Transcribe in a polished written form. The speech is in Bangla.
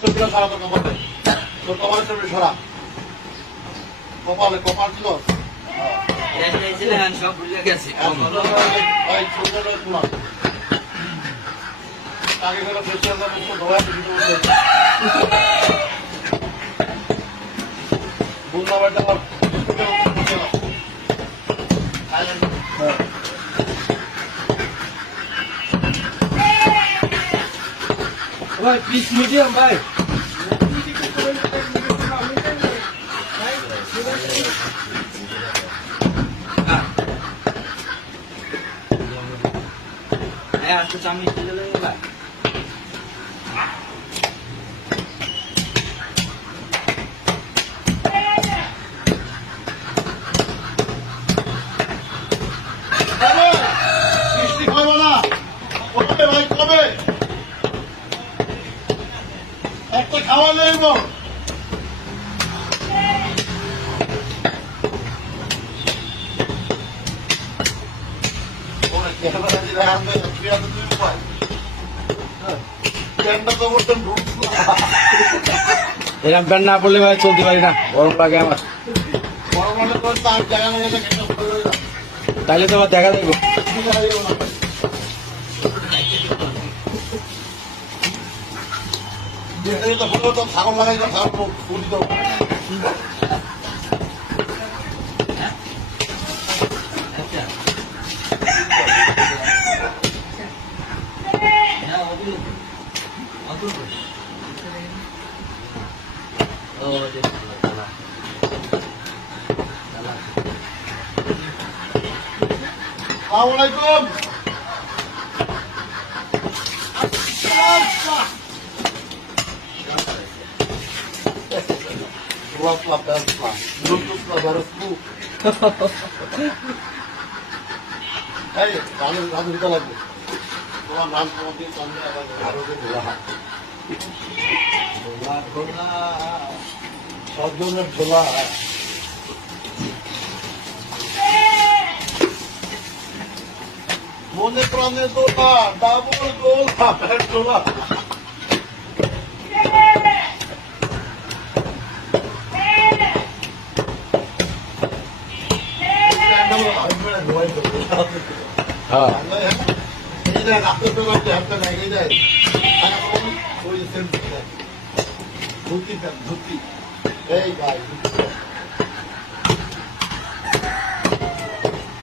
কষ্টগুলো সারা তো কপালে তোর কপালের সামনে সরা কপালে কপাল ছিল সব ভুলে গেছি আগে করে ফেসিয়াল ধোয়া বুঝলাম এটা ভাই পিস মিডিয়াম ভাই হ্যাঁ আজকে চাউমিন খেলে দেবো ভাই বৃষ্টি খাবো না কবে ভাই কবে একটা খাওয়া নেব এরকম প্যান্ট না পড়লে ভাই চলতে পারি না গরম লাগে আমার তাইলে তো আবার দেখা দেবো ছাগল লাগাই ছাগল ফুল দাও আসসালামাইকুম লাগবে তোমার নাম তোমাকে আরো সজনের ঝোলা মনে প্রাণে দোলা ডাবল দোলা প্যাট দোলা ধুতি এই ভাই